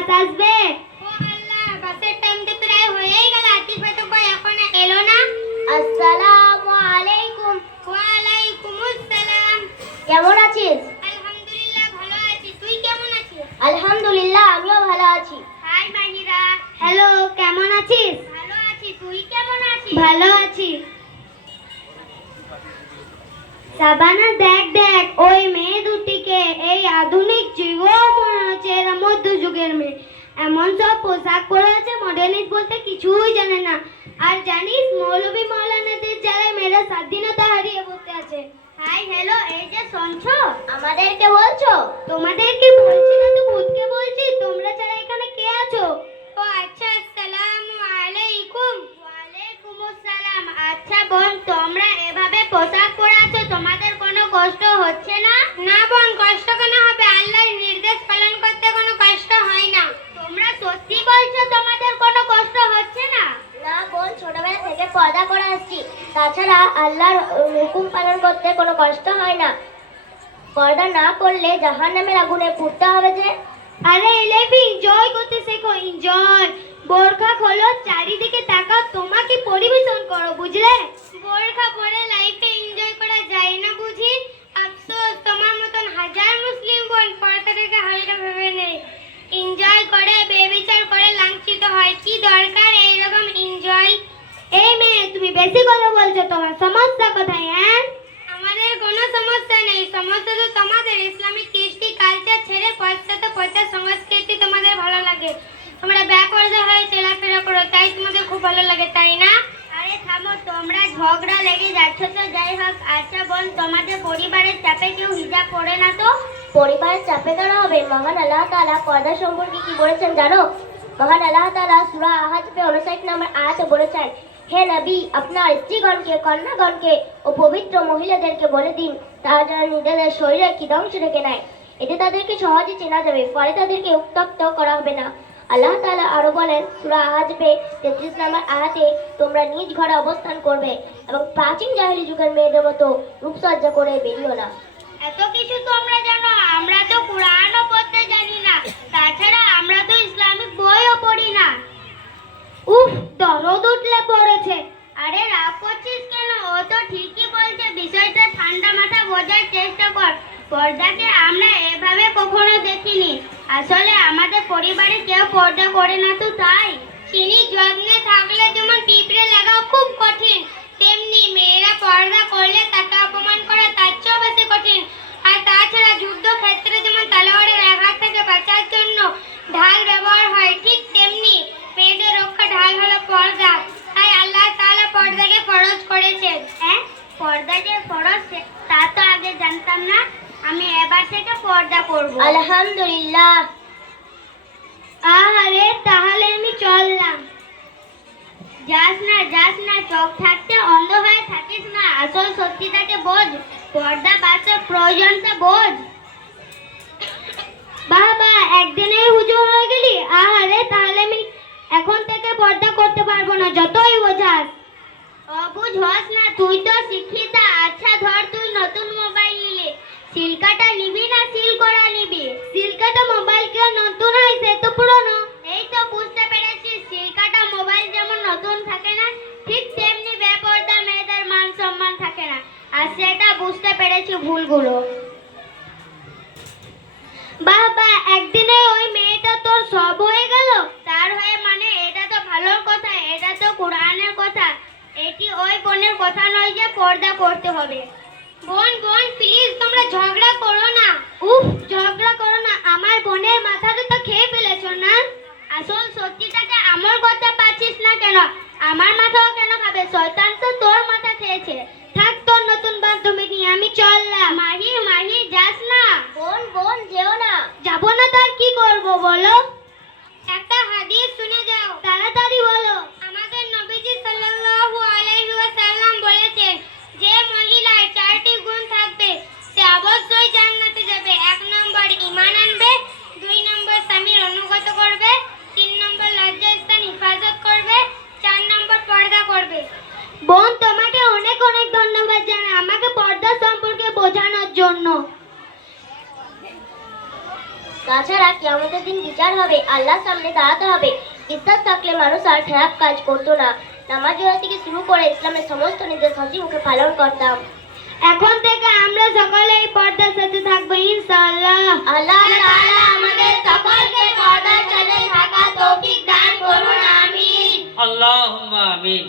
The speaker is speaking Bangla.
বাস আসবে। ও আল্লাহ, বাসের টাইম তো প্রায় হয়েই গেল, আতিফ ভাই তো কই এখনো এলো না। আসসালামু আলাইকুম। ওয়ালাইকুম আসসালাম। কেমন আছিস? আলহামদুলিল্লাহ ভালো আছি, তুই কেমন আছিস? আলহামদুলিল্লাহ আমিও ভালো আছি। হাই মাহিরা। হ্যালো, কেমন আছিস? ভালো আছি, তুই কেমন আছিস? ভালো আছি। সাবানা দেখ দেখ ওই মেয়ে দুটিকে, এই আধুনিক যুগেও মনে হচ্ছে এরা মধ্যযুগের মেয়ে। এমন সব পোশাক পরে আছে, মডেলিস্ট বলতে কিছুই জানে না। আর জানিস মৌলভী মৌলানাদের যারা মেয়েরা স্বাধীনতা হারিয়ে বসে আছে। হাই হ্যালো, এই যে শুনছো? আমাদেরকে বলছো? তোমাদেরকে বলছি না তো ভূতকে বলছি। তোমরা ছাড়া এখানে কে আছো? ও আচ্ছা, আসসালামু আলাইকুম। ওয়ালাইকুম আসসালাম। আচ্ছা বোন, তোমরা এভাবে পোশাক পরে আছো, তোমাদের কোনো কষ্ট হচ্ছে না? না বোন, কষ্ট কেন হবে? আল্লাহর নির্দেশ পালন করতে কোনো কষ্ট হয় না। তোমরা সত্যি বলছো তোমাদের কোনো কষ্ট হচ্ছে না? না বোন, ছোটবেলা থেকে পর্দা করে আসছি। তাছাড়া আল্লাহর হুকুম পালন করতে কোনো কষ্ট হয় না। পর্দা না করলে জাহান্নামের আগুনে পুড়তে হবে যে। আরে এলেভি, এনজয় করতে শেখো, এনজয়। বোরখা খোলো, চারিদিকে তাকাও, তোমাকে পরিবেশন করো, বুঝলে? বোরখা পরে লাইফে এনজয় করা যায় না বুঝি? আফসোস, তোমার মতন হাজার মুসলিম বোন পর্দাটাকে হালকা ভেবে নেই। এনজয় করে বেবিচার করে লাঞ্ছিত হয়, কি দরকার এইরকম এনজয়? এই মেয়ে, তুমি বেশি কথা বলছো, তোমার সমস্যা কোথায়? হ্যাঁ, আমাদের কোনো সমস্যা নেই, সমস্যা তো তোমাদের। ইসলামিক কৃষ্টি কালচার ছেড়ে পশ্চাৎ পশ্চাৎ সংস্কৃতি তোমাদের ভালো লাগে। তোমরা ব্যাকওয়ার্ড হয়ে চলাফেরা করো, তাই তোমাদের খুব ভালো লাগে, তাই না? আরে থামো, তোমরা ঝগড়া লেগে যাচ্ছ তো। যাই হোক, আচ্ছা বোন, তোমাদের পরিবারের চাপে কেউ হিজাব পড়ে না তো? পরিবারের চাপে কেন হবে? মহান আল্লাহ তাআলা পর্দা সম্পর্কে কি বলেছেন জানো? মহান আল্লাহ তাআলা সূরা আহজাবে 59 নম্বর আয়াতে বলেছেন, হে নবী, আপনার স্ত্রীগণকে, কন্যাগণকে ও পবিত্র মহিলাদেরকে বলে দিন, তারা যেন নিজেদের শরীরে কি ধ্বংস রেখে নেয়। এতে তাদেরকে সহজে চেনা যাবে, ফলে তাদেরকে উত্তক্ত করা হবে না। আল্লাহ তাআলা আরো বলেন সূরা আহজাবে 33 নম্বর আয়াতে, তোমরা নিজ ঘরে অবস্থান করবে এবং প্রাচীন জাহেলি যুগের মেয়েদের মতো রূপসজ্জা করে বেরিও না। এত কিছু তোমরা জানো, আমরা তো কোরআনও পড়তে জানি না, তাছাড়া আমরা তো ইসলামিক বইও পড়ি না। উফ, দরদ উঠলে পড়েছে। আরে রাগ করছিস কেন? ও তো ঠিকই বলছে, বিষয়টা ঠান্ডা মাথা বোঝার চেষ্টা কর। পর্দাকে আমরা এভাবে কখনো দেখিনি। আসলে আমাদের পরিবারে কেউ পর্দা করে না তো তাই। চিনি যত্নে থাকলে যেমন পিঁপড়ে লাগাও খুব কঠিন, তেমনি মেয়েরা পর্দা করলে তাকে অপমান করা তার চেয়েও বেশি কঠিন। আর তাছাড়া যুদ্ধক্ষেত্রে যেমন তলোয়ারের আঘাত থেকে বাঁচার জন্য ঢাল ব্যবহার হয়, ঠিক তেমনি মেয়েদের রক্ষা ঢাল হলো পর্দা। তাই আল্লাহ তাআলা পর্দাকে ফরজ করেছেন। হ্যাঁ, পর্দা যে ফরজ তা তো আগে জানতাম না। আমি এবার থেকে পর্দা করব। আলহামদুলিল্লাহ। আরে তাহলে আমি চললাম। যাস না, চোখ থাকতে অন্ধ হয়ে থাকিস না, আসল সত্যিটাকে বোঝ। পর্দা বাঁচার প্রয়োজনটা বোঝ। বাবা, একদিনেই হুজুর হয়ে গেলি? আরে তাহলে আমি এখন থেকে পর্দা করতে পারবো না, যতই বোঝাস। অবুঝ হস না, তুই তো শিক্ষিতা। আচ্ছা ধর, তুই নতুন মোবাইল নিলি, সিলকাটা নিবি না সিল করা নিবি? সিলকাটা মোবাইল কেউ নতুন হয়, সে তো পুরনো। এই তো বুঝতে পেরেছিস, সিলকাটা মোবাইল যেমন নতুন থাকে না, ঠিক তেমনি বেপরদা মেয়েদের মান সম্মান থাকে না। আর সেটা বুঝতে পেরেছি ভুলগুলো। বাবা, একদিনে ওই মেয়েটা তোর সব হয়ে গেল? তার হয়ে মানে? এটা তো ভালোর কথা, এটা তো কোরআনের কথা। এটি ওই বোনের কথা নয় যে পর্দা করতে হবে। বোন প্লিজ, তোমরা ঝগড়া করো না। উফ, ঝগড়া করো না, আমার বোনের মাথাটা তো খেয়ে ফেলেছো না? আসল সত্যিটাকে আমল করতে পারছিস না কেন? আমার মাথাও কেন খাবে? শয়তান তো তোর মাথা খেয়েছে। থাক, তোর নতুন বান্ধবী নিয়ে আমি চললাম। মাহি যাস না। বোন যেও না। যাবো না তো আর কি করবো বলো? একটা হাদিস শুনে যাও। তাড়াতাড়ি বলো। আমাদের নবীজি সাল্লাল্লাহু আলাইহি ওয়াসাল্লাম বলেছেন, যে মহিলার 4টি গুণ থাকবে সে অবশ্যই জান্নাতে যাবে। 1 নম্বর ঈমান আনবে, 2 নম্বর স্বামীর অনুগত করবে, 3 নম্বর লজ্জাস্থান হিফাজত করবে, 4 নম্বর পর্দা করবে। বোন, তোমাকে অনেক অনেক ধন্যবাদ জানাই আমাকে পর্দা সম্পর্কে বোঝানোর জন্য। তাছাড়া কিয়ামতের দিন একদিন বিচার হবে, আল্লাহর সামনে দাঁড়াতে হবে। বিশ্বাস থাকলে মানুষ আর খারাপ কাজ করতো না। নামাজ রোজা থেকে শুরু করে ইসলামের সমস্ত নির্দেশ হাসি মুখে পালন করতাম। এখন থেকে আমরা সকলেই পর্দার সাথে থাকবো ইনশাআল্লাহ। আল্লাহ তাআলা আমাদের সকলকে পর্দার সাথে থাকা তৌফিক দান করুন, আমিন। আল্লাহুম্মা আমিন।